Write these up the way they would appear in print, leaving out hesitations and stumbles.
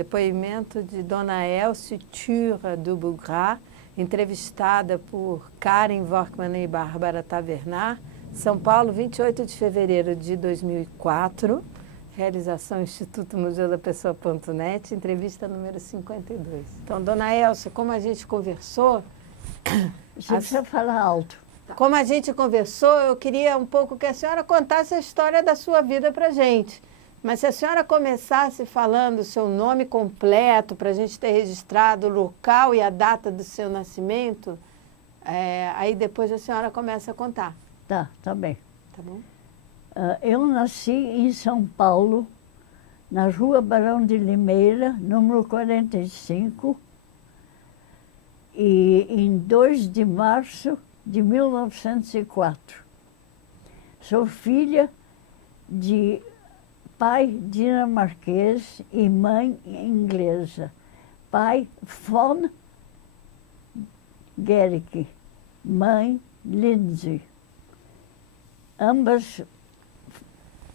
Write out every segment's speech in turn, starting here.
Depoimento de Dona Elce Tura do Bugrat, entrevistada por Karen Workman e Bárbara Tavernard, São Paulo, 28 de fevereiro de 2004, realização Instituto Museu da Pessoa.net, entrevista número 52. Então, Dona Elce, como a gente conversou... Você precisa falar alto. Como a gente conversou, eu queria um pouco que a senhora contasse a história da sua vida para a gente. Mas se a senhora começasse falando o seu nome completo, para a gente ter registrado o local e a data do seu nascimento, aí depois a senhora começa a contar. Tá bem. Tá bom? Eu nasci em São Paulo, na Rua Barão de Limeira, número 45, e em 2 de março de 1904. Sou filha de pai dinamarquês e mãe inglesa. Pai von Gericke, mãe Lindsay. Ambas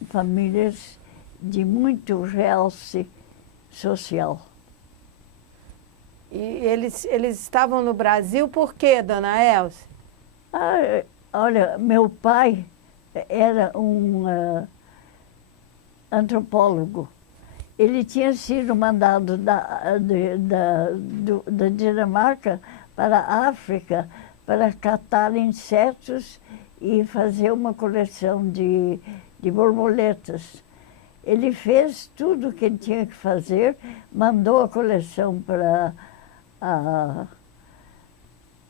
famílias de muito realce social. E eles estavam no Brasil por quê, Dona Elce? Olha, meu pai era um antropólogo. Ele tinha sido mandado da Dinamarca para a África para catar insetos e fazer uma coleção de borboletas. Ele fez tudo o que ele tinha que fazer, mandou a coleção para a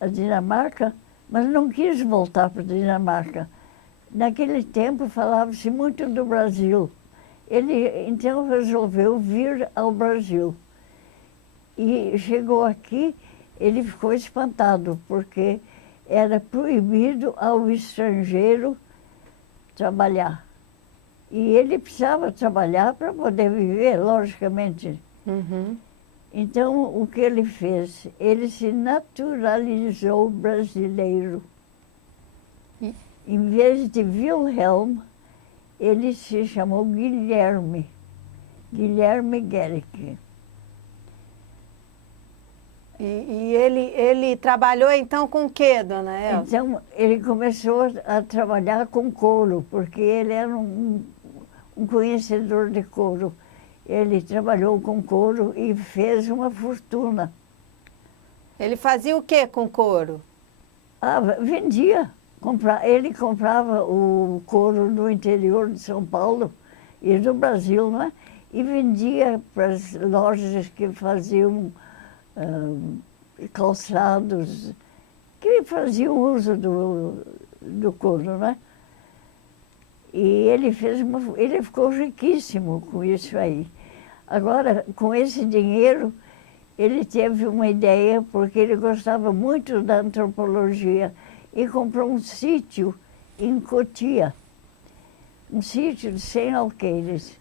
Dinamarca, mas não quis voltar para a Dinamarca. Naquele tempo falava-se muito do Brasil. Ele então resolveu vir ao Brasil. E chegou aqui, ele ficou espantado, porque era proibido ao estrangeiro trabalhar. E ele precisava trabalhar para poder viver, logicamente. Uhum. Então, o que ele fez? Ele se naturalizou brasileiro. Em vez de Wilhelm, ele se chamou Guilherme. Guilherme Gericke. E ele trabalhou então com o quê, Dona Elce? Então, ele começou a trabalhar com couro, porque ele era um conhecedor de couro. Ele trabalhou com couro e fez uma fortuna. Ele fazia o quê com couro? Vendia. Ele comprava o couro no interior de São Paulo e do Brasil, não é? E vendia para as lojas que faziam calçados, que faziam uso do couro, não é? E ele ficou riquíssimo com isso aí. Agora, com esse dinheiro, ele teve uma ideia, porque ele gostava muito da antropologia, e comprou um sítio em Cotia, um sítio de 100 alqueires.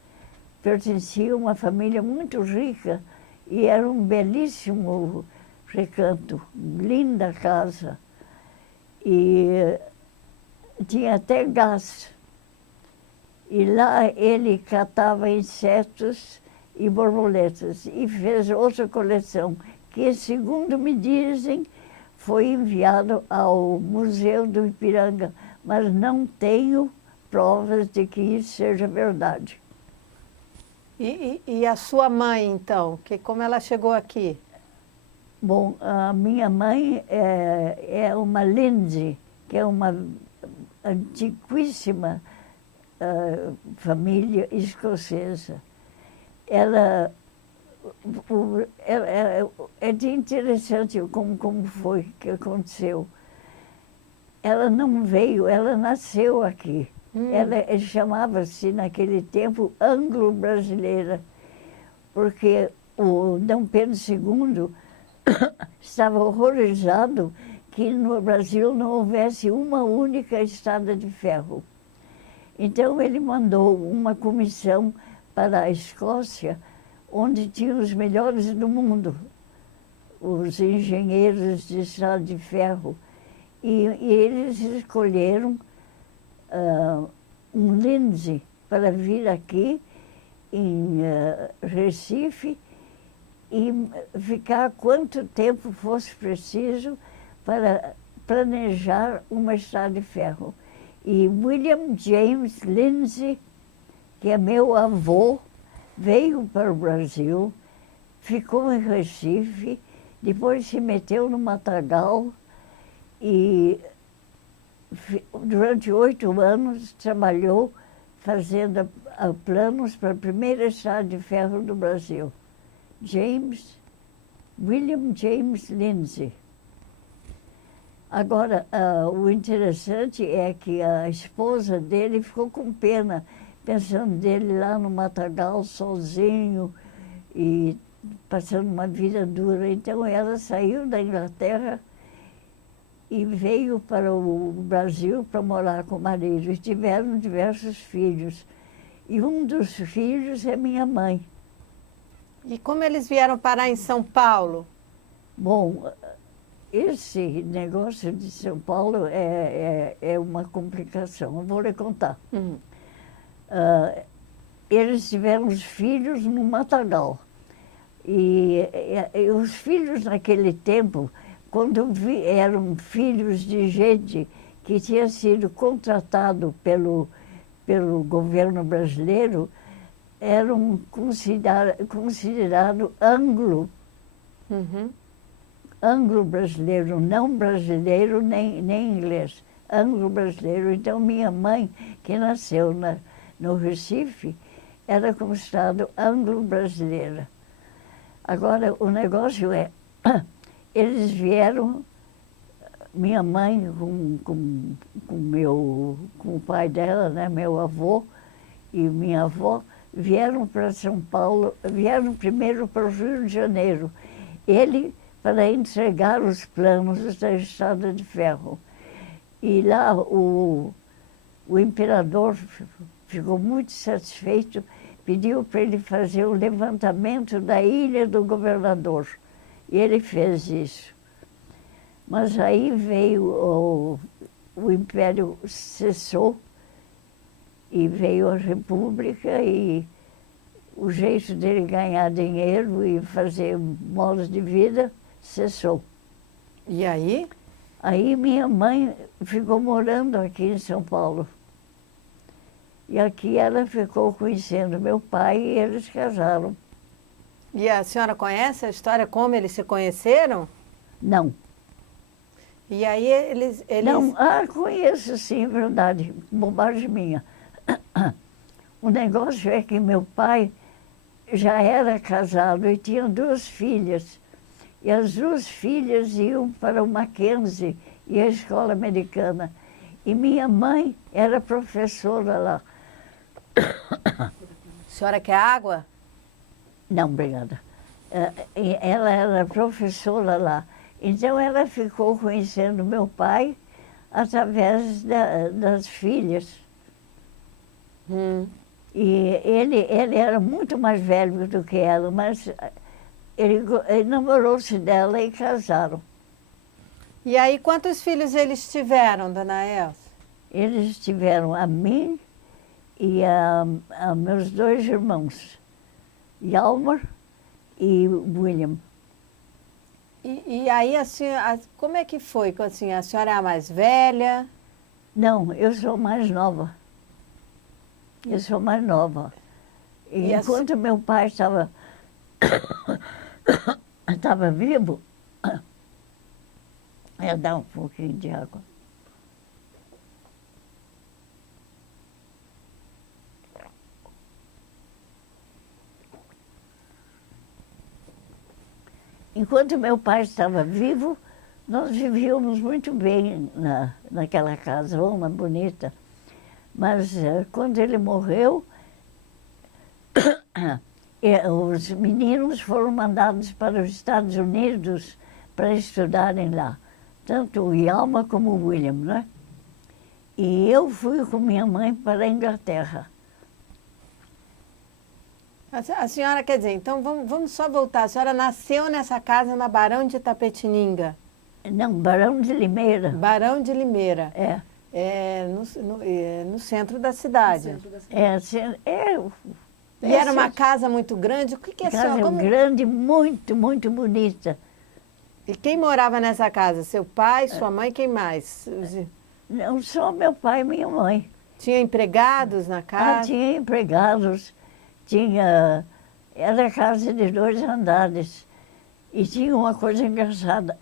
Pertencia a uma família muito rica e era um belíssimo recanto, linda casa. E tinha até gás. E lá ele catava insetos e borboletas e fez outra coleção, que, segundo me dizem, foi enviado ao Museu do Ipiranga, mas não tenho provas de que isso seja verdade. E a sua mãe, então? Como ela chegou aqui? Bom, a minha mãe é uma Lindsay, que é uma antiquíssima família escocesa. Ela é interessante como foi que aconteceu. Ela não veio, ela nasceu aqui. Ela chamava-se, naquele tempo, anglo-brasileira, porque o Dom Pedro II estava horrorizado que no Brasil não houvesse uma única estrada de ferro. Então ele mandou uma comissão para a Escócia, onde tinha os melhores do mundo, os engenheiros de estrada de ferro. E eles escolheram um Lindsay para vir aqui em Recife e ficar quanto tempo fosse preciso para planejar uma estrada de ferro. E William James Lindsay, que é meu avô, veio para o Brasil, ficou em Recife, depois se meteu no Matagal e durante 8 anos trabalhou fazendo planos para a primeira estrada de ferro do Brasil. William James Lindsay. Agora, o interessante é que a esposa dele ficou com pena, pensando dele lá no Matagal, sozinho e passando uma vida dura. Então, ela saiu da Inglaterra e veio para o Brasil para morar com o marido. E tiveram diversos filhos. E um dos filhos é minha mãe. E como eles vieram parar em São Paulo? Bom, esse negócio de São Paulo é uma complicação. Eu vou lhe contar. Eles tiveram os filhos no Matagal. E os filhos naquele tempo, quando eram filhos de gente que tinha sido contratado pelo governo brasileiro, eram considerados anglo. Anglo-brasileiro, não brasileiro nem inglês, anglo-brasileiro. Então, minha mãe, que nasceu no Recife, era considerada anglo-brasileira. Agora, o negócio eles vieram, minha mãe com o pai dela, né, meu avô e minha avó, vieram para São Paulo, vieram primeiro para o Rio de Janeiro. Ele para entregar os planos da estrada de ferro. E lá o imperador ficou muito satisfeito, pediu para ele fazer o levantamento da Ilha do Governador. E ele fez isso. Mas aí veio o Império cessou e veio a República e o jeito dele ganhar dinheiro e fazer modos de vida cessou. E aí? Aí minha mãe ficou morando aqui em São Paulo. E aqui ela ficou conhecendo meu pai e eles casaram. E a senhora conhece a história, como eles se conheceram? Não. E aí eles... Não, conheço sim, verdade, bobagem minha. O negócio é que meu pai já era casado e tinha 2 filhas. E as 2 filhas iam para o Mackenzie e a escola americana. E minha mãe era professora lá. A senhora quer água? Não, obrigada. Ela era professora lá. Então ela ficou conhecendo meu pai através das filhas. E ele era muito mais velho do que ela, mas ele namorou-se dela e casaram. E aí, quantos filhos eles tiveram, dona Elsa? Eles tiveram a mim e a meus 2 irmãos, Hjalmar e William. E aí, a senhora, como é que foi? Assim, a senhora é a mais velha? Não, eu sou mais nova. Eu sou mais nova. E enquanto meu pai estava vivo, ia dar um pouquinho de água. Enquanto meu pai estava vivo, nós vivíamos muito bem naquela casona bonita. Mas quando ele morreu, os meninos foram mandados para os Estados Unidos para estudarem lá. Tanto o Hjalmar como o William, né? E eu fui com minha mãe para a Inglaterra. A senhora, quer dizer, então vamos só voltar. A senhora nasceu nessa casa na Barão de Itapetininga? Não, Barão de Limeira. Barão de Limeira. É. No centro da cidade. E era uma casa muito grande? O que é Casa só? grande, muito, muito bonita. E quem morava nessa casa? Seu pai, sua mãe, quem mais? Não só meu pai e minha mãe. Tinha empregados na casa? Tinha empregados, tinha... Era casa de 2 andares. E tinha uma coisa engraçada.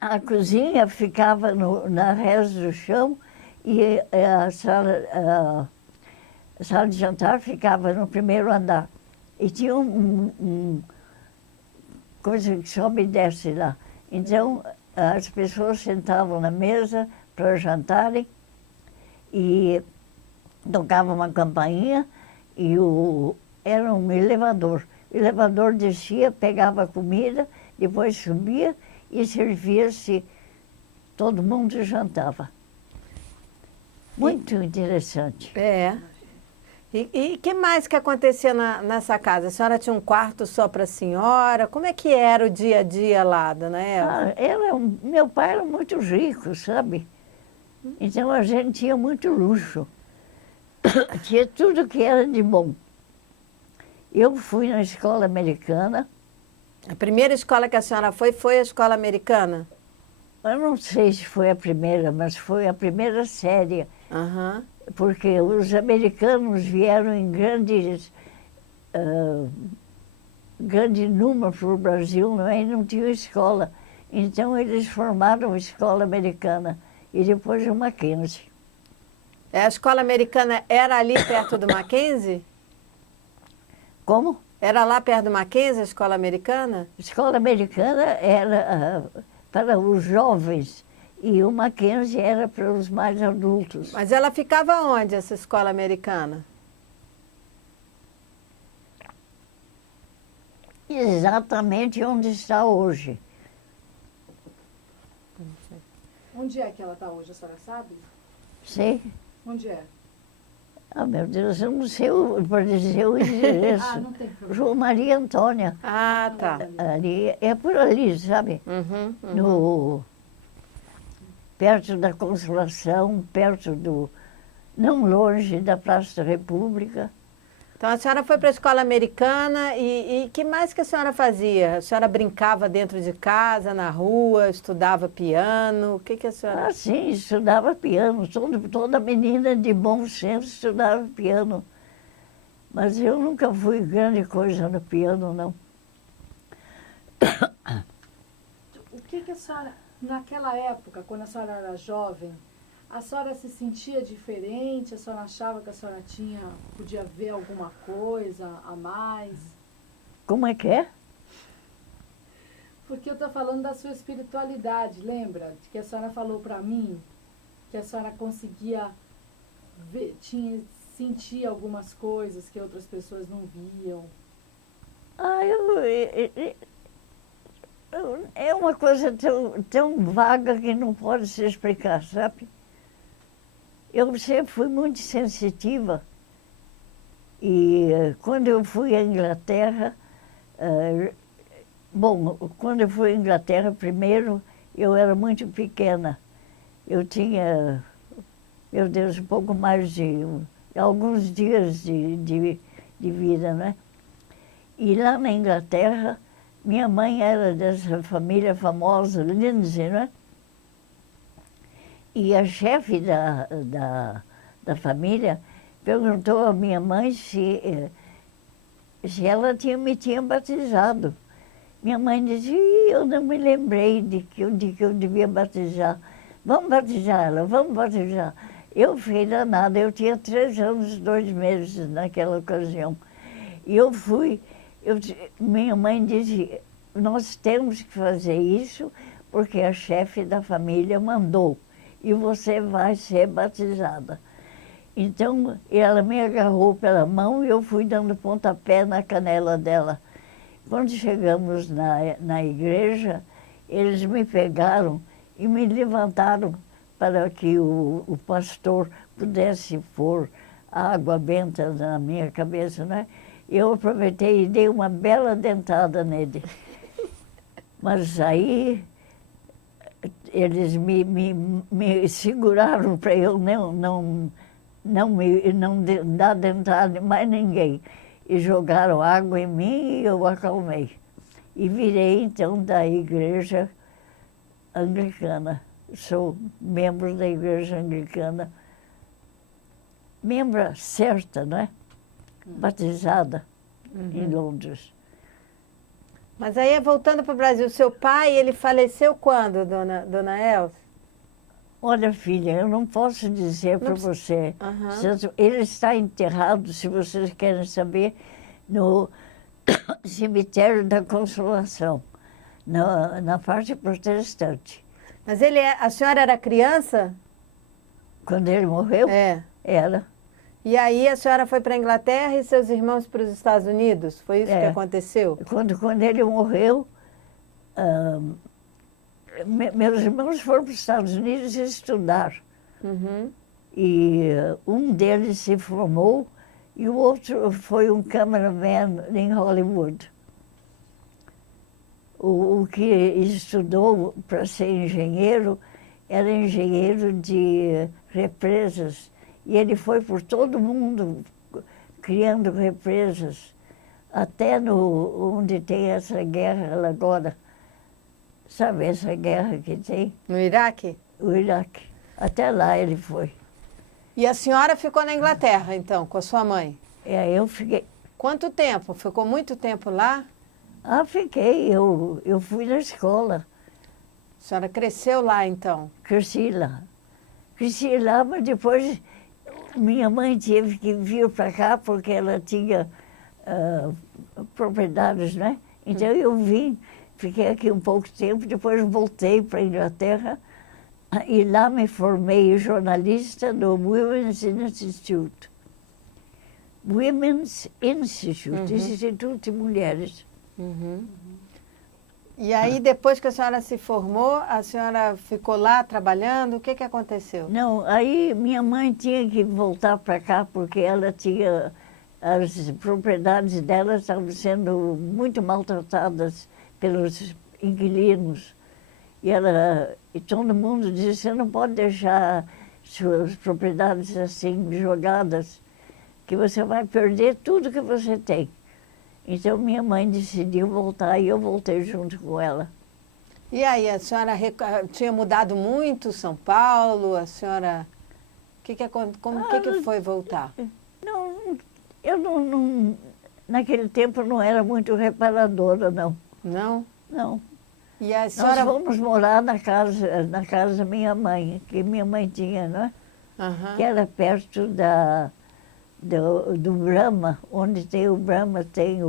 A cozinha ficava na reza do chão e a sala de jantar ficava no primeiro andar. E tinha coisa que sobe e desce lá. Então, as pessoas sentavam na mesa para jantarem e tocava uma campainha e era um elevador. O elevador descia, pegava a comida, depois subia e servia-se, todo mundo jantava. Muito interessante. É. E que mais que acontecia nessa casa? A senhora tinha um quarto só para a senhora? Como é que era o dia a dia lá, dona Elza? Meu pai era muito rico, sabe? Então a gente tinha muito luxo. Tinha tudo que era de bom. Eu fui na escola americana. A primeira escola que a senhora foi a escola americana? Eu não sei se foi a primeira, mas foi a primeira série. Aham. Porque os americanos vieram em grande número para o Brasil, não é? E não tinha escola. Então eles formaram a escola americana e depois o Mackenzie. A escola americana era ali perto do Mackenzie? Como? Era lá perto do Mackenzie, a escola americana? A escola americana era para os jovens e o Mackenzie era para os mais adultos. Mas ela ficava onde, essa escola americana? Exatamente onde está hoje. Onde é que ela está hoje, a senhora sabe? Sei? Onde é? Ah, meu Deus, eu não sei para dizer o endereço. Não tem problema. João Maria Antônia. Ah, tá. Ali, é por ali, sabe? Uhum. Perto da Consolação, não longe da Praça da República. Então a senhora foi para a escola americana e que mais que a senhora fazia? A senhora brincava dentro de casa, na rua, estudava piano? O que a senhora... Ah, sim, estudava piano. Toda menina de bom senso estudava piano. Mas eu nunca fui grande coisa no piano, não. O que a senhora, naquela época, quando a senhora era jovem, a senhora se sentia diferente? A senhora achava que a senhora podia ver alguma coisa a mais? Como é que é? Porque eu estou falando da sua espiritualidade, lembra? De que a senhora falou para mim que a senhora conseguia ver, sentir algumas coisas que outras pessoas não viam. É uma coisa tão vaga que não pode se explicar, sabe? Eu sempre fui muito sensitiva e quando eu fui à Inglaterra, quando eu fui à Inglaterra primeiro, eu era muito pequena. Eu tinha, meu Deus, um pouco mais de alguns dias de vida, né? E lá na Inglaterra, minha mãe era dessa família famosa, Lindsay, né? E a chefe da família perguntou à minha mãe se ela me tinha batizado. Minha mãe disse, eu não me lembrei de que eu devia batizar. Vamos batizar ela, vamos batizar. Eu fiquei danada, eu tinha 3 anos e 2 meses naquela ocasião. E eu fui, minha mãe disse, nós temos que fazer isso porque a chefe da família mandou e você vai ser batizada. Então, ela me agarrou pela mão e eu fui dando pontapé na canela dela. Quando chegamos na igreja, eles me pegaram e me levantaram para que o pastor pudesse pôr água benta na minha cabeça, né? Eu aproveitei e dei uma bela dentada nele. Mas aí eles me seguraram para eu não dar dentada em mais ninguém. e jogaram água em mim e eu acalmei. E virei, então, da igreja anglicana. Sou membro da igreja anglicana, membro certa, né? Batizada em Londres. Mas aí, voltando para o Brasil, seu pai, ele faleceu quando, dona Elsa? Olha, filha, eu não posso dizer para você. Ele está enterrado, se vocês querem saber, no cemitério da Consolação, na parte protestante. Mas a senhora era criança? Quando ele morreu? É. Era. E aí a senhora foi para a Inglaterra e seus irmãos para os Estados Unidos? Foi isso que aconteceu? Quando ele morreu, meus irmãos foram para os Estados Unidos estudar. E um deles se formou e o outro foi um cameraman em Hollywood. O que estudou para ser engenheiro era engenheiro de represas. E ele foi por todo mundo criando represas, até onde tem essa guerra agora. Sabe essa guerra que tem? No Iraque? O Iraque. Até lá ele foi. E a senhora ficou na Inglaterra, então, com a sua mãe? Eu fiquei. Quanto tempo? Ficou muito tempo lá? Fiquei. Eu fui na escola. A senhora cresceu lá, então? Cresci lá. Cresci lá, mas depois minha mãe teve que vir para cá porque ela tinha propriedades, né? Então eu vim, fiquei aqui um pouco tempo, depois voltei para a Inglaterra e lá me formei jornalista no Women's Institute. Women's Institute, Instituto de Mulheres. E aí, depois que a senhora se formou, a senhora ficou lá trabalhando? O que aconteceu? Não, aí minha mãe tinha que voltar para cá porque ela tinha... As propriedades dela estavam sendo muito maltratadas pelos inquilinos. E todo mundo disse, você não pode deixar suas propriedades assim jogadas, que você vai perder tudo que você tem. Então, minha mãe decidiu voltar e eu voltei junto com ela. E aí, a senhora tinha mudado muito São Paulo? A senhora... Como que foi voltar? Não, eu não... Naquele tempo não era muito reparadora, não. Não? Não. E a senhora... Nós fomos morar na casa da minha mãe, que minha mãe tinha, né? Que era perto do Brahma, onde tem o Brahma, tem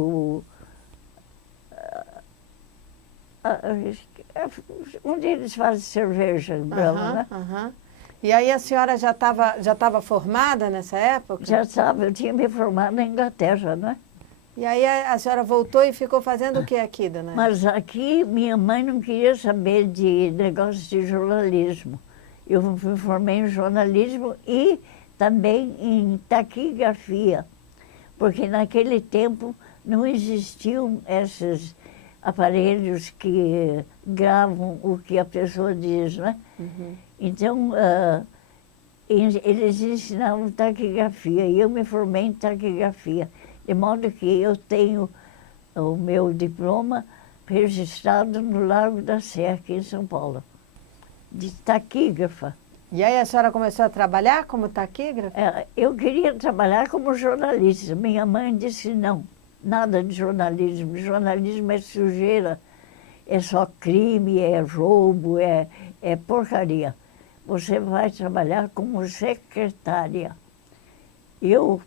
onde eles fazem cerveja, Brahma, né? E aí a senhora já estava formada nessa época? Já estava, eu tinha me formado na Inglaterra, né? E aí a senhora voltou e ficou fazendo o que aqui, dona? Mas aqui minha mãe não queria saber de negócios de jornalismo. Eu me formei em jornalismo e também em taquigrafia, porque naquele tempo não existiam esses aparelhos que gravam o que a pessoa diz, né? Então, eles ensinavam taquigrafia e eu me formei em taquigrafia, de modo que eu tenho o meu diploma registrado no Largo da Sé, aqui em São Paulo, de taquígrafa. E aí a senhora começou a trabalhar como taquígrafa? Eu queria trabalhar como jornalista. Minha mãe disse não, nada de jornalismo. Jornalismo é sujeira, é só crime, é roubo, é porcaria. Você vai trabalhar como secretária. Eu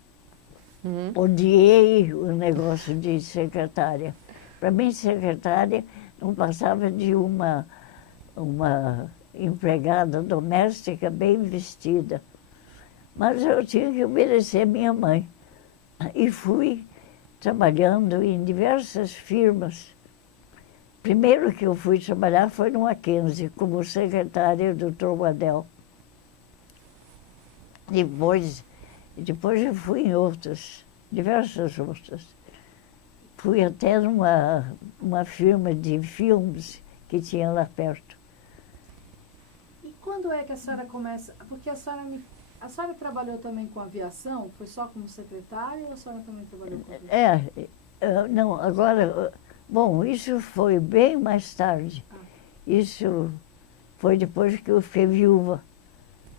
odiei o negócio de secretária. Para mim, secretária não passava de uma empregada doméstica bem vestida. Mas eu tinha que obedecer minha mãe. E fui trabalhando em diversas firmas. Primeiro que eu fui trabalhar foi no Mackenzie, como secretária do Dr. Waddell. Depois eu fui em outras, diversas outras. Fui até numa firma de filmes que tinha lá perto. E quando é que a senhora começa? Porque a senhora me A senhora trabalhou também com aviação? Foi só como secretária ou a senhora também trabalhou com aviação? Não, agora, bom, isso foi bem mais tarde. Isso foi depois que eu fiquei viúva.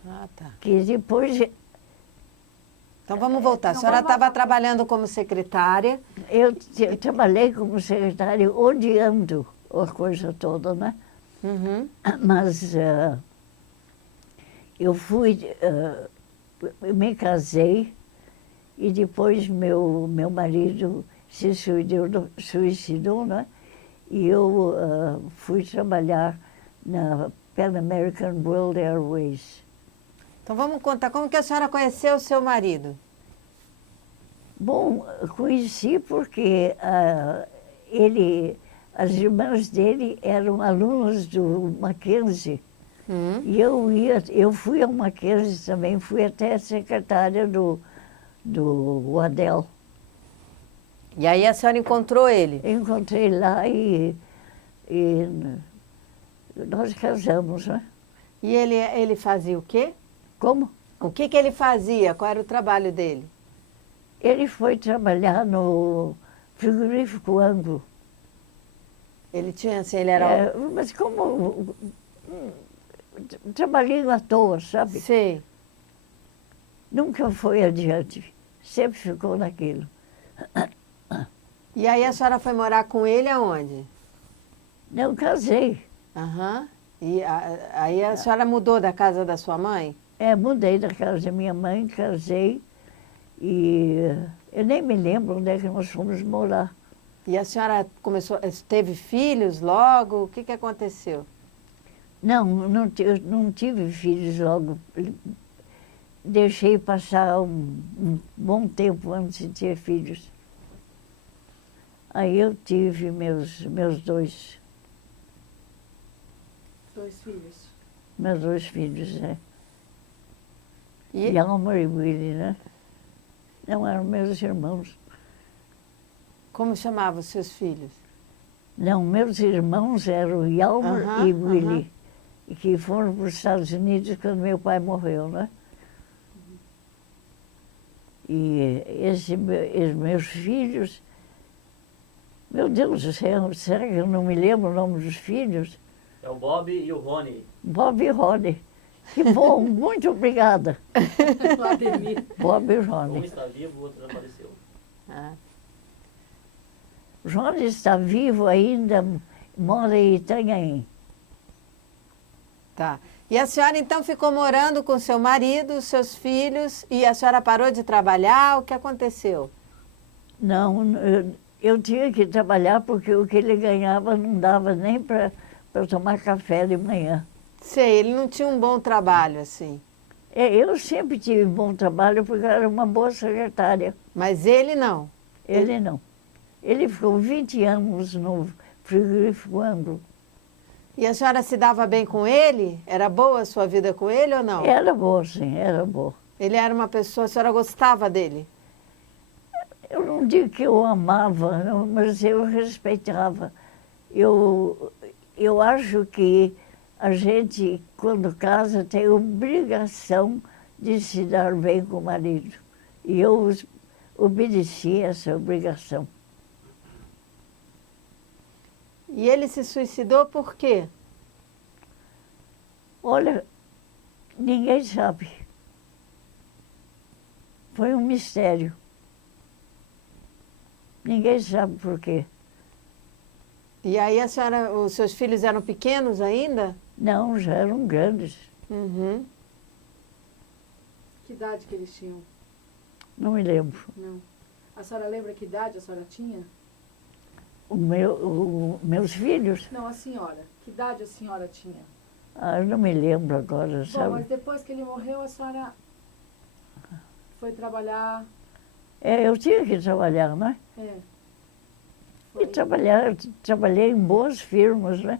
Ah, tá. Que depois Então vamos voltar. A senhora estava trabalhando como secretária. eu trabalhei como secretária odiando a coisa toda, né? Uhum. Mas eu me casei e depois meu marido se suicidou, né? E eu fui trabalhar na Pan American World Airways. Então vamos contar como que a senhora conheceu o seu marido. Bom, conheci porque as irmãs dele eram alunas do Mackenzie. E eu fui ao Mackenzie também, fui até secretária do Adel. E aí a senhora encontrou ele? Encontrei lá e nós casamos, né? E ele fazia o quê? Como? O que ele fazia? Qual era o trabalho dele? Ele foi trabalhar no frigorífico Anglo. Ele tinha, assim, ele era... Mas como trabalhinho à toa, sabe? Sei. Nunca foi adiante. Sempre ficou naquilo. E aí a senhora foi morar com ele aonde? Não casei. Aham. E aí a senhora mudou da casa da sua mãe? Mudei da casa da minha mãe, casei e eu nem me lembro onde é que nós fomos morar. E a senhora teve filhos logo? O que aconteceu? Não tive filhos logo. Deixei passar um bom tempo antes de ter filhos. Aí eu tive meus dois filhos. Meus dois filhos, E Yalmar e Willie, né? Não eram meus irmãos. como chamavam os seus filhos? Não, meus irmãos eram Yalmar e Willie, que foram para os Estados Unidos quando meu pai morreu, né? E esses meus filhos, meu Deus do céu, será que eu não me lembro o nome dos filhos? É o Bob e o Rony. Bob e Rony. Que bom, muito obrigada. O Ademir. Bob e Um Rony. está vivo, o outro já faleceu. Ah. Rony está vivo ainda, mora em Itanhaém. Tá. E a senhora então ficou morando com seu marido, seus filhos, e a senhora parou de trabalhar? O que aconteceu? Não, eu tinha que trabalhar porque o que ele ganhava não dava nem para tomar café de manhã. Sei, ele não tinha um bom trabalho, assim. Eu sempre tive bom trabalho porque eu era uma boa secretária. Mas ele não. Ele não. Ele ficou 20 anos no frigorífico Anglo. E a senhora se dava bem com ele? Era boa a sua vida com ele ou não? Era boa, sim, era boa. Ele era uma pessoa, a senhora gostava dele? Eu não digo que eu amava, não, mas eu respeitava. Eu acho que a gente, quando casa, tem obrigação de se dar bem com o marido. E eu obedeci essa obrigação. E ele se suicidou por quê? Olha, ninguém sabe. Foi um mistério. Ninguém sabe por quê. E aí a senhora, os seus filhos eram pequenos ainda? Não, já eram grandes. Uhum. Que idade que eles tinham? Não me lembro. Não. A senhora lembra que idade a senhora tinha? Meus filhos, Não, a senhora. Que idade a senhora tinha? eu não me lembro agora, Bom, sabe? mas depois que ele morreu, a senhora foi trabalhar... Eu tinha que trabalhar, né? Foi. E trabalhei em boas firmas, né?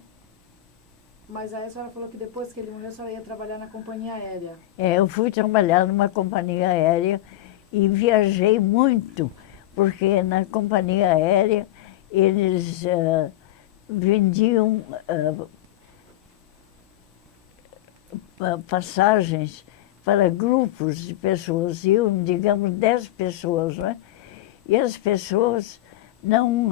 Mas aí a senhora falou que depois que ele morreu, a senhora ia trabalhar na companhia aérea. Eu fui trabalhar numa companhia aérea e viajei muito, porque na companhia aérea eles vendiam passagens para grupos de pessoas, iam, digamos, 10 pessoas, né? E as pessoas não,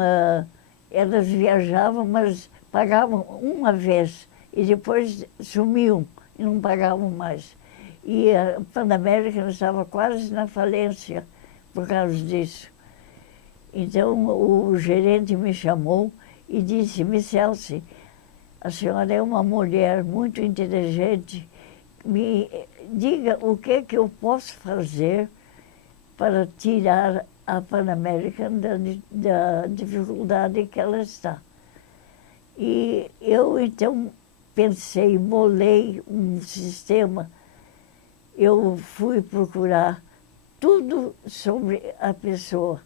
elas viajavam, mas pagavam uma vez e depois sumiam e não pagavam mais. E a Pan American estava quase na falência por causa disso. Então o gerente me chamou e disse: Miss Elsie, a senhora é uma mulher muito inteligente, me diga o que é que eu posso fazer para tirar a Pan American da dificuldade que ela está. E eu então pensei, bolei um sistema. Eu fui procurar tudo sobre a pessoa.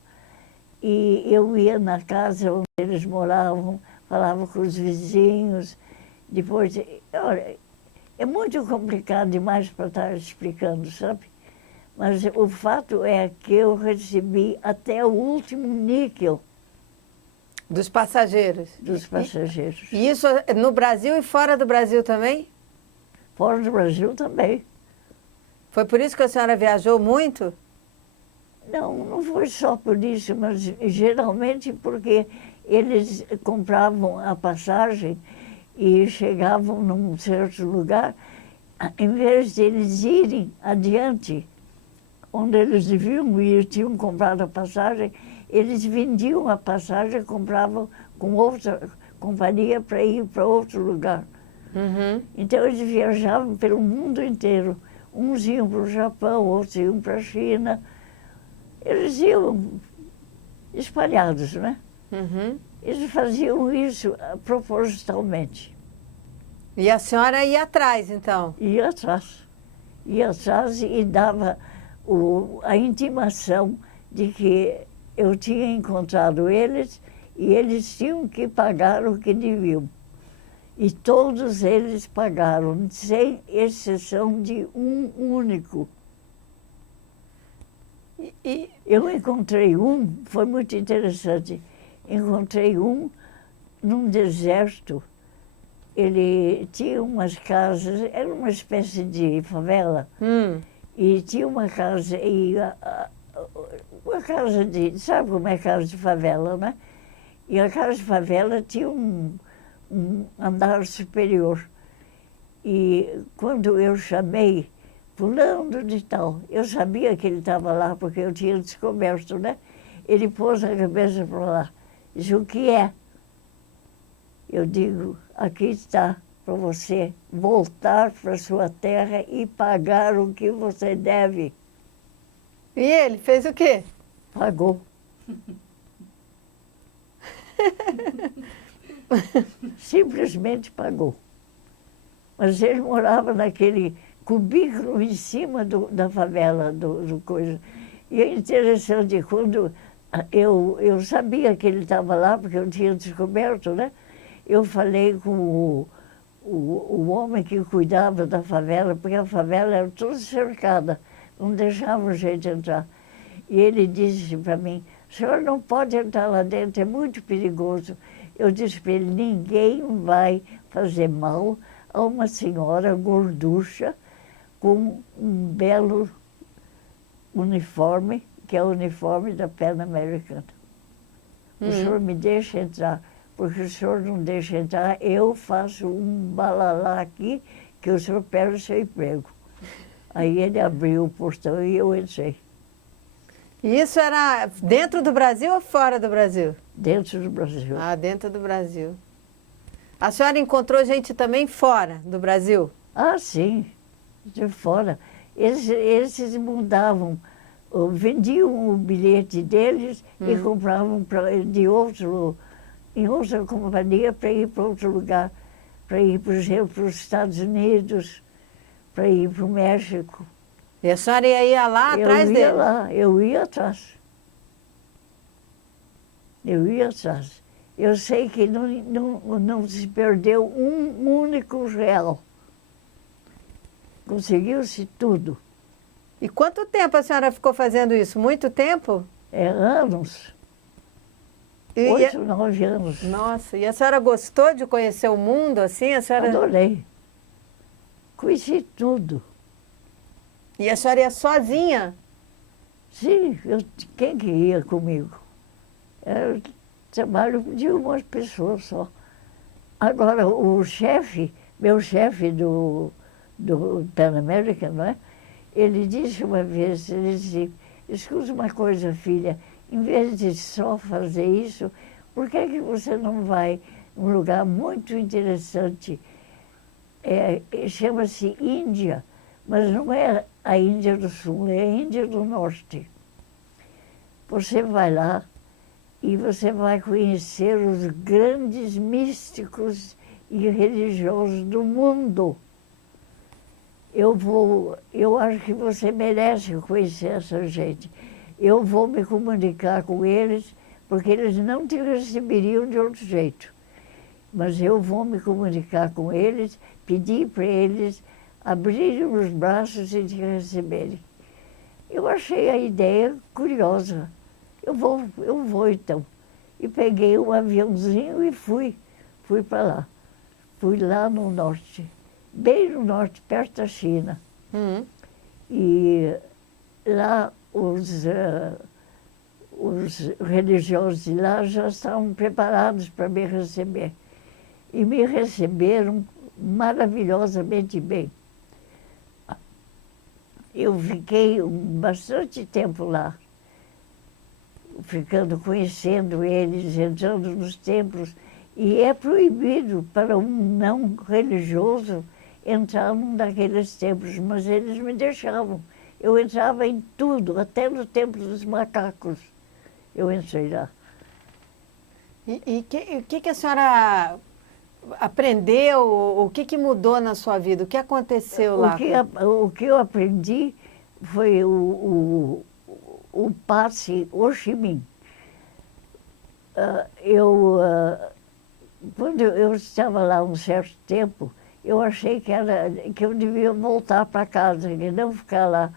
E eu ia na casa onde eles moravam, falava com os vizinhos. Depois, olha, é muito complicado demais para estar explicando, sabe? Mas o fato é que eu recebi até o último níquel Dos passageiros. dos passageiros. E isso no Brasil e fora do Brasil também? Fora do Brasil também. Foi por isso que a senhora viajou muito? Não, não foi só por isso, mas geralmente porque eles compravam a passagem e chegavam num certo lugar, em vez de eles irem adiante, onde eles deviam ir, tinham comprado a passagem, eles vendiam a passagem e compravam com outra companhia para ir para outro lugar. Uhum. Então eles viajavam pelo mundo inteiro. Uns iam para o Japão, outros iam para a China. Eles iam espalhados, né? Uhum. Eles faziam isso propositalmente. E a senhora ia atrás, então? Ia atrás e dava a intimação de que eu tinha encontrado eles e eles tinham que pagar o que deviam. E todos eles pagaram, sem exceção de um único. Eu encontrei foi muito interessante, encontrei num deserto. Ele tinha umas casas, era uma espécie de favela, e tinha uma casa, uma casa sabe como é casa de favela, né? E a casa de favela tinha um andar superior. E quando eu chamei, fulano de tal, eu sabia que ele estava lá porque eu tinha descoberto, né? Ele pôs a cabeça para lá. Disse: o que é? Eu digo: aqui está para você voltar para sua terra e pagar o que você deve. E ele fez o quê? Pagou. Simplesmente pagou. Mas ele morava naquele cubículo em cima da favela, do coisa. E é interessante, quando eu sabia que ele estava lá, porque eu tinha descoberto, né? Eu falei com o homem que cuidava da favela, porque a favela era toda cercada, não deixava a gente entrar. E ele disse para mim: o senhor não pode entrar lá dentro, é muito perigoso. Eu disse para ele: ninguém vai fazer mal a uma senhora gorducha com um belo uniforme, que é o uniforme da Pan American. O senhor me deixa entrar, porque o senhor não deixa entrar, eu faço um balalá aqui, que o senhor perde o seu emprego. Aí ele abriu o portão e eu entrei. E isso era dentro do Brasil ou fora do Brasil? Dentro do Brasil. Ah, dentro do Brasil. A senhora encontrou gente também fora do Brasil? Ah, sim, de fora. Eles mudavam, vendiam o bilhete deles e compravam em outra companhia para ir para outro lugar. Para ir, por exemplo, para os Estados Unidos, para ir para o México. E a senhora ia lá atrás dele? Eu ia atrás. Eu ia atrás. Eu sei que não se perdeu um único real. Conseguiu-se tudo. E quanto tempo a senhora ficou fazendo isso? Muito tempo? Anos. 8, 9 anos. Nossa, e a senhora gostou de conhecer o mundo assim? A senhora... Adorei. Conheci tudo. E a senhora ia sozinha? Sim, quem que ia comigo? Era o trabalho de umas pessoas só. Agora, o chefe, meu chefe do Pan American, não é? Ele disse uma vez, ele disse, escuta uma coisa, filha, em vez de só fazer isso, por que você não vai num lugar muito interessante? Chama-se Índia, mas não é a Índia do Sul, é a Índia do Norte. Você vai lá e você vai conhecer os grandes místicos e religiosos do mundo. Eu acho que você merece conhecer essa gente. Eu vou me comunicar com eles, porque eles não te receberiam de outro jeito. Mas eu vou me comunicar com eles, pedir para eles abrirem os braços e te receberem. Eu achei a ideia curiosa. Eu vou então. E peguei um aviãozinho e fui para lá. Fui lá no norte, bem no norte, perto da China. E lá os religiosos de lá já estavam preparados para me receber. E me receberam maravilhosamente bem. Eu fiquei bastante tempo lá, conhecendo eles, entrando nos templos. E é proibido para um não religioso entrar num daqueles templos, mas eles me deixavam. Eu entrava em tudo, até no templo dos macacos. Eu entrei lá. E o que a senhora aprendeu? O que mudou na sua vida? O que aconteceu lá? O que eu aprendi foi o passe Ho Chi Minh. Quando eu estava lá um certo tempo, eu achei que eu devia voltar para casa, e não ficar lá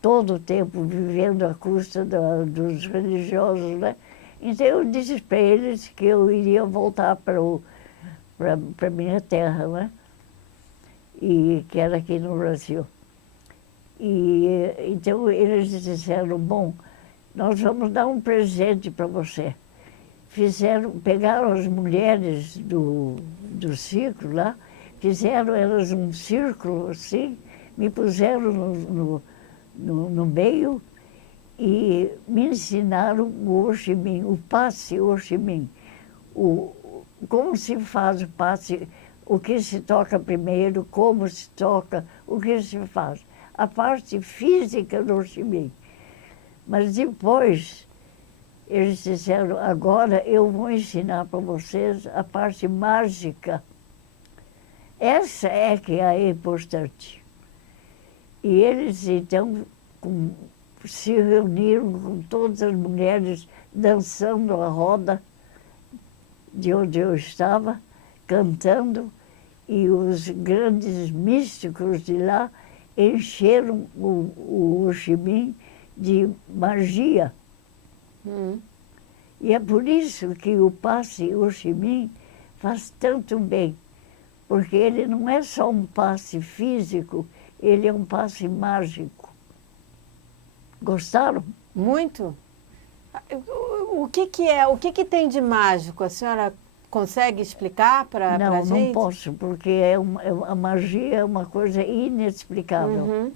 todo o tempo vivendo à custa dos religiosos, né? Então eu disse para eles que eu iria voltar para a minha terra, né? E que era aqui no Brasil. E então eles disseram, bom, nós vamos dar um presente para você. Pegaram as mulheres do círculo lá, fizeram elas um círculo assim, me puseram no meio e me ensinaram o Ho Chi Minh, o passe Ho Chi Minh. Como se faz o passe, o que se toca primeiro, como se toca, o que se faz. A parte física do Ho Chi Minh. Mas depois, eles disseram, agora eu vou ensinar para vocês a parte mágica. Essa é que é importante. E eles, então, se reuniram com todas as mulheres dançando a roda de onde eu estava, cantando, e os grandes místicos de lá encheram o Ho Chi Minh de magia. E é por isso que o passe Ho Chi Minh faz tanto bem, porque ele não é só um passe físico, ele é um passe mágico. Gostaram? Muito. O que tem de mágico? A senhora consegue explicar para a gente? Não posso, porque a magia é uma coisa inexplicável.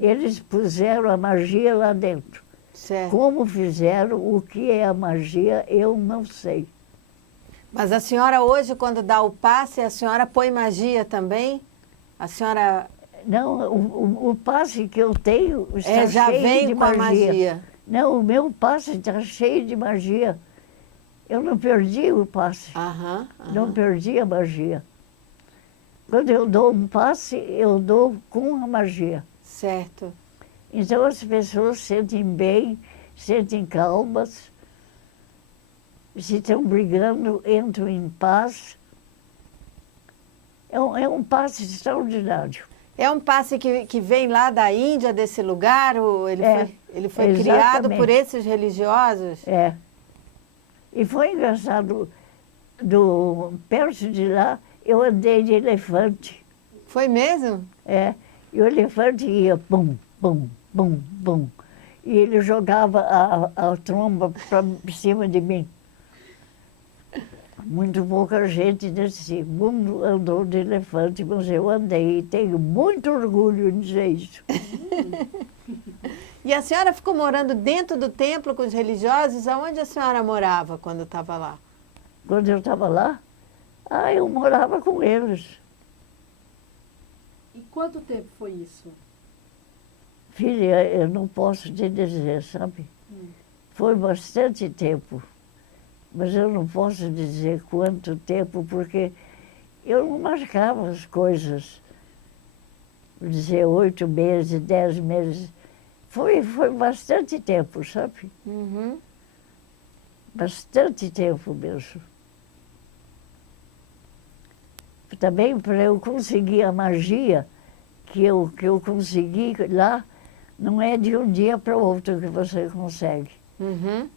Eles puseram a magia lá dentro. Certo. Como fizeram, o que é a magia, eu não sei. Mas a senhora hoje, quando dá o passe, a senhora põe magia também? A senhora... Não, o passe que eu tenho está já cheio vem de com a magia. Não, o meu passe está cheio de magia. Eu não perdi o passe. Não perdi a magia. Quando eu dou um passe, eu dou com a magia. Certo. Então as pessoas sentem bem, sentem calmas, se estão brigando, entram em paz. É um passe extraordinário. É um passe que vem lá da Índia, desse lugar? Ele foi criado exatamente. por esses religiosos? É. E foi engraçado, perto de lá, eu andei de elefante. Foi mesmo? É. E o elefante ia pum, bum, bum, bum. E ele jogava a tromba para cima de mim. Muito pouca gente desse mundo andou de elefante, mas eu andei e tenho muito orgulho em dizer isso. E a senhora ficou morando dentro do templo com os religiosos? Aonde a senhora morava quando estava lá? Quando eu estava lá, eu morava com eles. E quanto tempo foi isso? Filha, eu não posso te dizer, sabe? Foi bastante tempo, mas eu não posso dizer quanto tempo, porque eu não marcava as coisas. Vou dizer 8 meses, 10 meses. Foi bastante tempo, sabe? Uhum. Bastante tempo mesmo. Também para eu conseguir a magia que eu consegui lá, não é de um dia para o outro que você consegue. Uhum.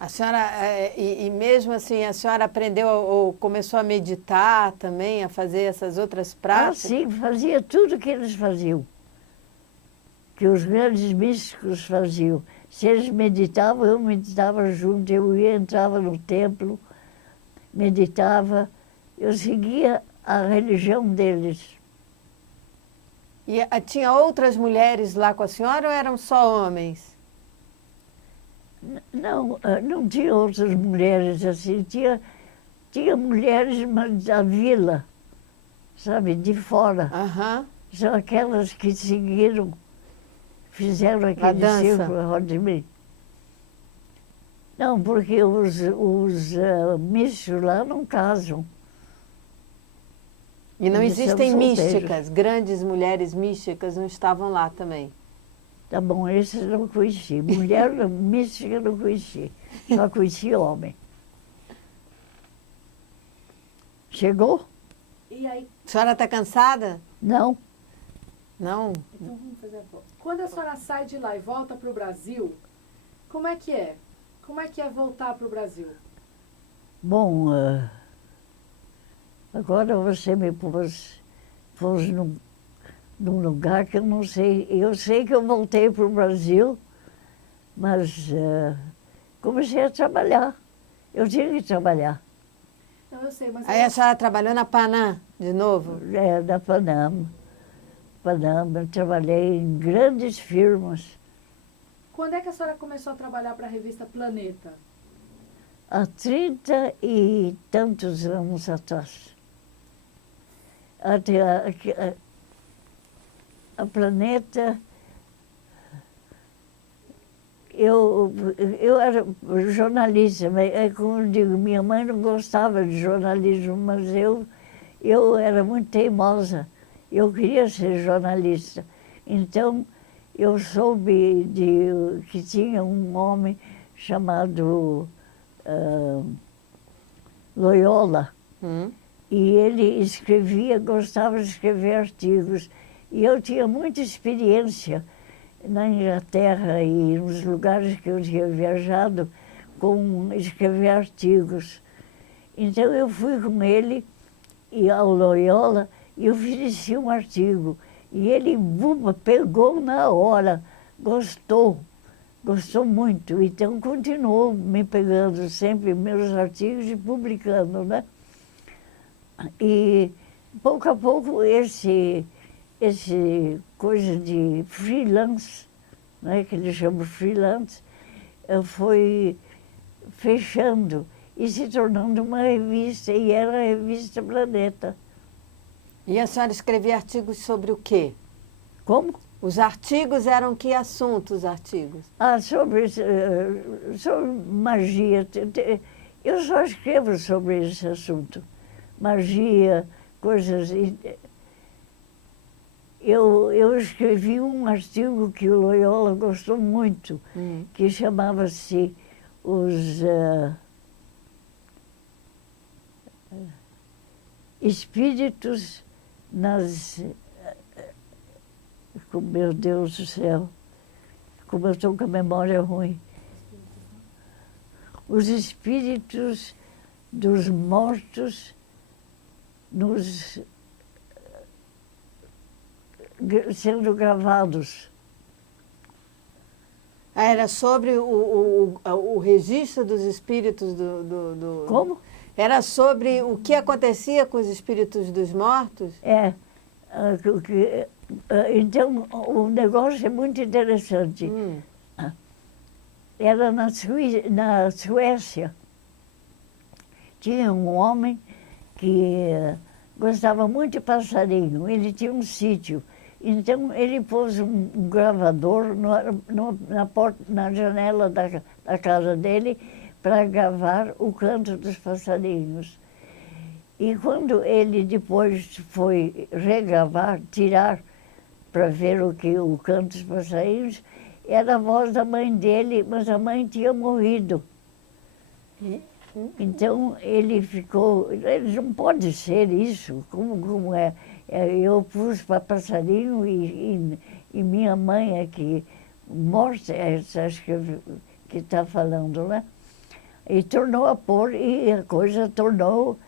A senhora, e mesmo assim, a senhora aprendeu ou começou a meditar também, a fazer essas outras práticas? Sim, fazia tudo que eles faziam, que os grandes místicos faziam. Se eles meditavam, eu meditava junto, eu entrava no templo, meditava, eu seguia a religião deles. E tinha outras mulheres lá com a senhora ou eram só homens? Não, não tinha outras mulheres assim, tinha mulheres mas da vila, sabe, de fora. Aham. São aquelas que seguiram, fizeram aquele dança. círculo ao redor de mim. Não, porque os místicos lá não casam. E não Eles são existem solteiros. místicas, grandes mulheres místicas não estavam lá também? Tá bom, esses eu não conheci. Mulher mística eu não conheci. Só conheci homem. Chegou? E aí, A senhora está cansada? Não. Não? então vamos fazer a volta. Quando a senhora sai de lá e volta para o Brasil, como é que é? Como é que é voltar para o Brasil? Bom, agora você me pôs num lugar que eu não sei. Eu sei que eu voltei para o Brasil, mas comecei a trabalhar. Eu tinha que trabalhar. Não, eu sei, mas Aí a senhora trabalhou na Panam de novo? Da Panama. Panama, trabalhei em grandes firmas. quando é que a senhora começou a trabalhar para a revista Planeta? Há 30 e tantos anos atrás. Até a Planeta, eu era jornalista, mas como eu digo, minha mãe não gostava de jornalismo, mas eu era muito teimosa. Eu queria ser jornalista. Então, eu soube que tinha um homem chamado Loyola, e ele escrevia, gostava de escrever artigos. E eu tinha muita experiência na Inglaterra e nos lugares que eu tinha viajado com escrever artigos. Então eu fui com ele e ao Loyola e ofereci um artigo. E ele, pegou na hora, gostou muito. Então continuou me pegando sempre meus artigos e publicando, né? E pouco a pouco esse coisa de freelance, né, que eles chamam freelance, foi fechando e se tornando uma revista, e era a revista Planeta. E a senhora escrevia artigos sobre o quê? Como? Os artigos eram que assuntos, os artigos? Sobre magia. Eu só escrevo sobre esse assunto. Magia, coisas. Eu escrevi um artigo que o Loyola gostou muito, que chamava-se Os Espíritos nas... Meu Deus do céu, como eu estou com a memória ruim. Os espíritos dos mortos sendo gravados Ah, era sobre o registro dos espíritos Como? Era sobre o que acontecia com os espíritos dos mortos? Então, o negócio é muito interessante. Era na Suécia. Tinha um homem que gostava muito de passarinho. Ele tinha um sítio. Então, ele pôs um gravador na janela da casa dele para gravar o canto dos passarinhos. E quando ele depois foi regravar, tirar para ver o canto dos passarinhos, era a voz da mãe dele, mas a mãe tinha morrido. Então ele ficou, ele não pode ser isso, como é? Eu pus para passarinho e minha mãe é que morta, acho que está falando, né? E tornou a pôr, e a coisa tornou,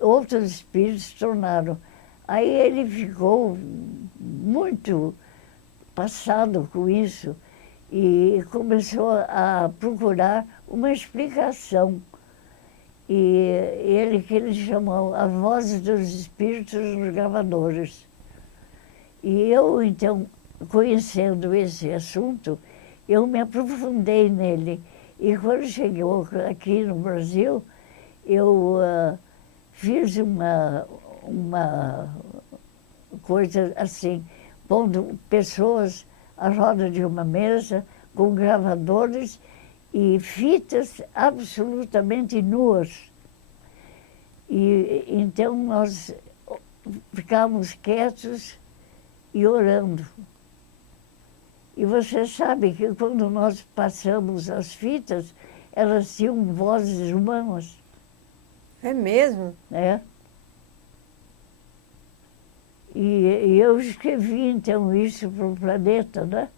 outros espíritos tornaram. Aí ele ficou muito passado com isso e começou a procurar uma explicação. E ele que ele chamou a voz dos espíritos nos gravadores. E eu, então, conhecendo esse assunto, eu me aprofundei nele. E quando chegou aqui no Brasil, eu fiz uma coisa assim, pondo pessoas à roda de uma mesa, com gravadores e fitas absolutamente nuas. E então nós ficávamos quietos e orando. E você sabe que quando nós passamos as fitas, elas tinham vozes humanas. É mesmo? É. E eu escrevi então isso para o planeta, né?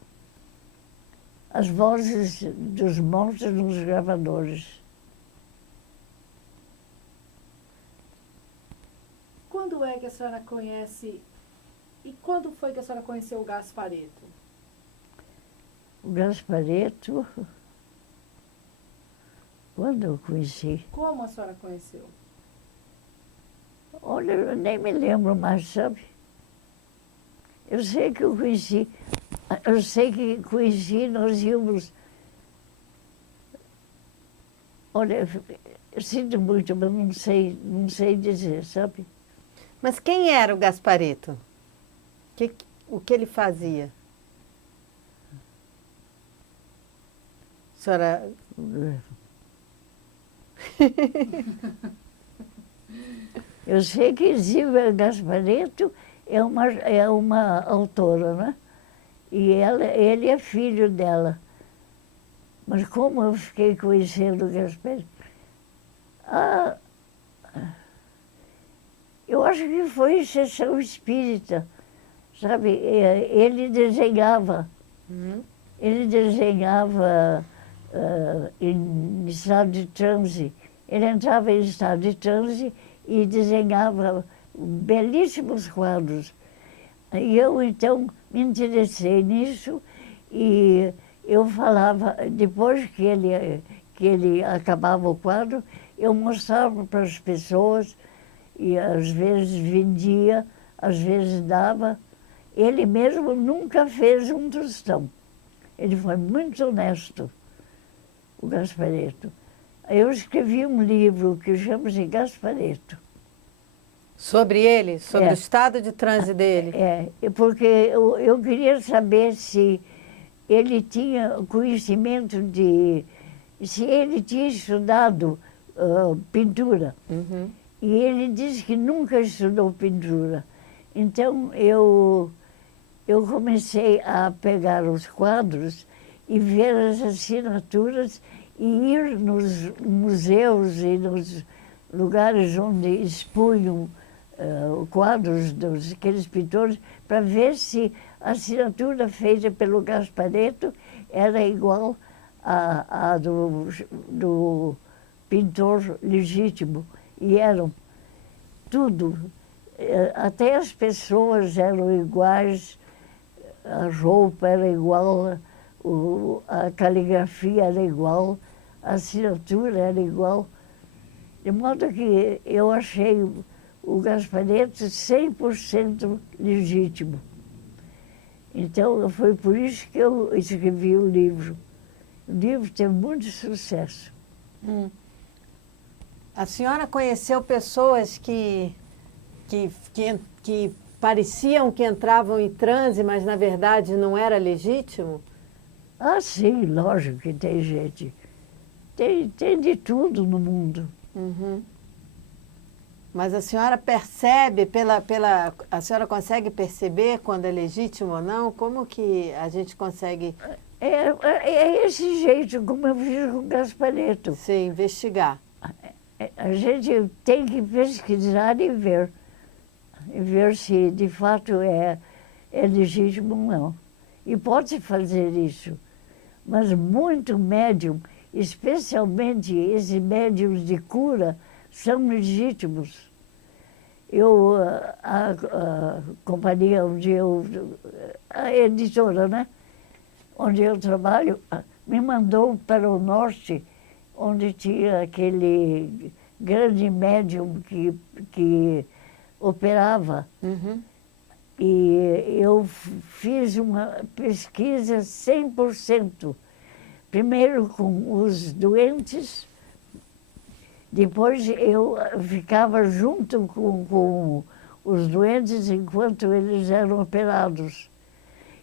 As vozes dos mortos nos gravadores. Quando é que a senhora conhece, e quando foi que a senhora conheceu o Gaspareto? O Gaspareto, quando eu conheci? Como a senhora conheceu? Olha, eu nem me lembro mais, sabe? Eu sei que conheci, nós íamos... Olha, eu sinto muito, mas não sei dizer, sabe? Mas quem era o Gaspareto? O que ele fazia? A senhora... Eu sei que Zilvia Gaspareto é uma autora, né? E ele é filho dela. Mas como eu fiquei conhecendo o Gaspareto? Eu acho que foi sessão espírita, sabe? Ele desenhava. Ele desenhava em estado de transe. Ele entrava em estado de transe e desenhava belíssimos quadros. E eu, então, me interessei nisso e eu falava, depois que ele acabava o quadro, eu mostrava para as pessoas e às vezes vendia, às vezes dava. Ele mesmo nunca fez um tostão. Ele foi muito honesto, o Gaspareto. Eu escrevi um livro que chama-se Gaspareto. Sobre ele? Sobre o estado de transe dele? Porque eu queria saber se ele tinha conhecimento se ele tinha estudado pintura. E ele disse que nunca estudou pintura. Então eu comecei a pegar os quadros e ver as assinaturas e ir nos museus e nos lugares onde expunham quadros daqueles pintores para ver se a assinatura feita pelo Gaspareto era igual à do pintor legítimo. E eram tudo. Até as pessoas eram iguais, a roupa era igual, a caligrafia era igual, a assinatura era igual. De modo que eu achei o Gasparetto 100% legítimo. Então, foi por isso que eu escrevi o livro. O livro teve muito sucesso. A senhora conheceu pessoas que pareciam que entravam em transe, mas na verdade não era legítimo? Ah, sim, lógico que tem gente. Tem de tudo no mundo. Uhum. Mas a senhora percebe, a senhora consegue perceber quando é legítimo ou não? Como que a gente consegue É esse jeito como eu fiz com o Gasparetto. se investigar? A gente tem que pesquisar e ver se de fato é legítimo ou não. E pode fazer isso. Mas muito médium, especialmente esses médiums de cura, são legítimos. A companhia onde a editora, né? Onde eu trabalho, me mandou para o norte, onde tinha aquele grande médium que operava. Uhum. E eu fiz uma pesquisa 100%. Primeiro com os doentes, depois eu ficava junto com os doentes enquanto eles eram operados.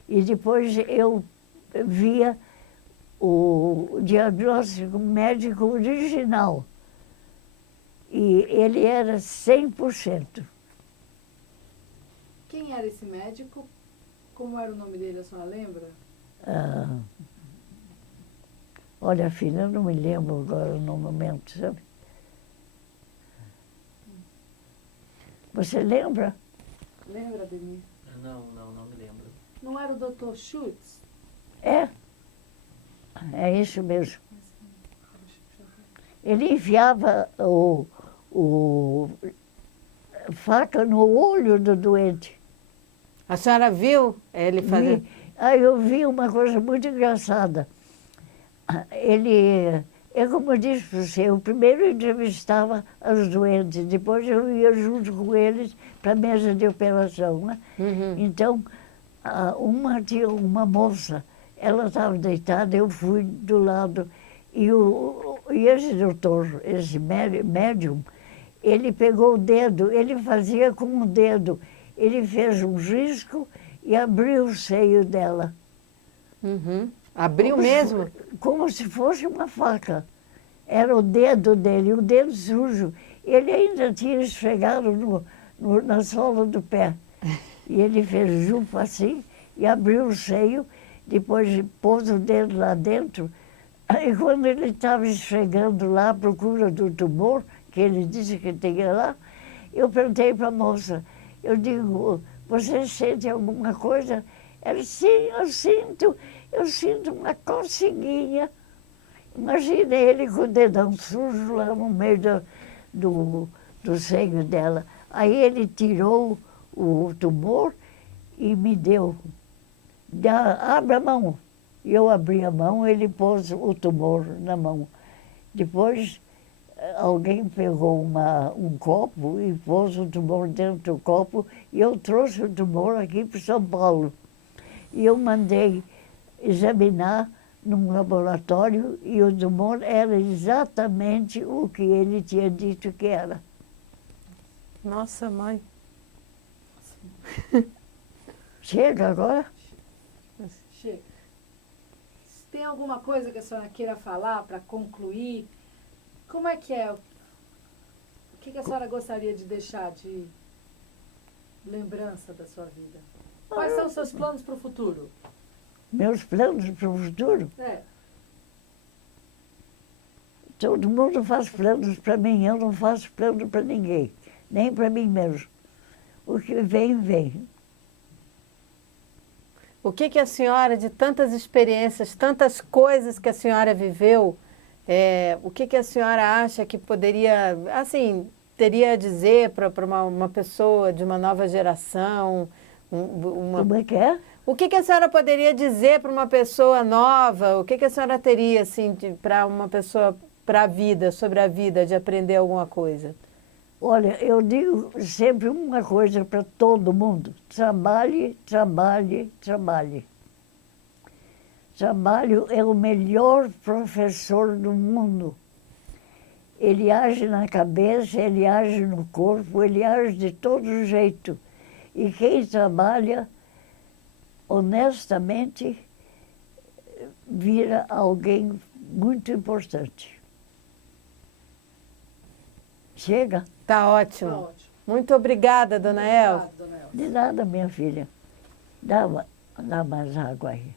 E depois eu via o diagnóstico médico original. E ele era 100%. Quem era esse médico? Como era o nome dele, a senhora lembra? Olha, filha, eu não me lembro agora no momento, sabe? Você lembra? Lembra, Ademir? Não me lembro. Não era o Dr. Schutz? É isso mesmo. Ele enfiava o faca no olho do doente. A senhora viu ele fazer? Aí eu vi uma coisa muito engraçada. É como eu disse para você, eu primeiro entrevistava os doentes, depois eu ia junto com eles para a mesa de operação, né? Uhum. Então, tinha uma moça, ela estava deitada, eu fui do lado, e esse doutor, esse médium, ele pegou o dedo, ele fazia com o dedo, ele fez um risco e abriu o seio dela. Uhum. Abriu mesmo? Como se fosse uma faca. Era o dedo dele, o dedo sujo. Ele ainda tinha esfregado na sola do pé. E ele fez jupa assim e abriu o seio, depois pôs o dedo lá dentro. E quando ele estava esfregando lá à procura do tumor, que ele disse que tinha lá, eu perguntei para a moça, eu digo, você sente alguma coisa? Ela disse, sim, eu sinto uma coceguinha. Imagina ele com o dedão sujo lá no meio do seio dela. Aí ele tirou o tumor e me deu. Abre a mão. E eu abri a mão, ele pôs o tumor na mão. Depois, alguém pegou um copo e pôs o tumor dentro do copo e eu trouxe o tumor aqui para São Paulo. E eu mandei examinar num laboratório e o tumor era exatamente o que ele tinha dito que era. Nossa, mãe. Chega agora? Chega. Tem alguma coisa que a senhora queira falar para concluir? Como é que é? O que a senhora gostaria de deixar de lembrança da sua vida? Quais são os seus planos para o futuro? Meus planos para o futuro? É. Todo mundo faz planos para mim, eu não faço plano para ninguém, nem para mim mesmo. O que vem, vem. O que a senhora, de tantas experiências, tantas coisas que a senhora viveu, o que a senhora acha que poderia, assim, teria a dizer para uma pessoa de uma nova geração? Como é que é? O que a senhora poderia dizer para uma pessoa nova? O que a senhora teria, assim, para uma pessoa, para a vida, sobre a vida, de aprender alguma coisa? Olha, eu digo sempre uma coisa para todo mundo: trabalhe, trabalhe, trabalhe. Trabalho é o melhor professor do mundo. Ele age na cabeça, ele age no corpo, ele age de todo jeito. E quem trabalha honestamente vira alguém muito importante. Chega? Tá ótimo. Tá ótimo. Muito obrigada, dona Elza. Obrigada, dona Elza. De nada, minha filha. Dá mais água aí.